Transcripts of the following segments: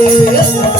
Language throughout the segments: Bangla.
হরে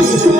Música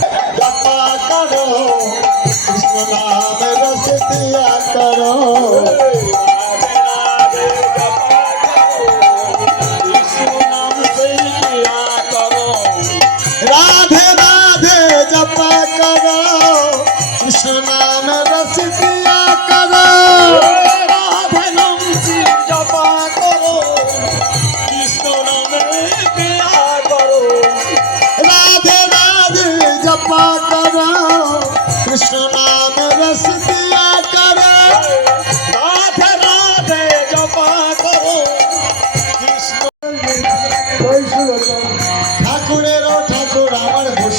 करो कृष्ण नाम रस दिया करो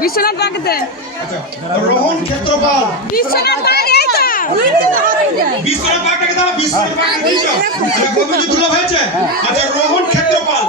বিশ্বনাথ বাগতে আচ্ছা রোহন ক্ষেত্রপাল। বিশ্বনাথ বাগ এই তো বিশ্বনাথ পাকে দাও বিশ্বনাথ পাকে দিয়েছ। আচ্ছা হয়েছে? আচ্ছা রোহন ক্ষেত্রপাল।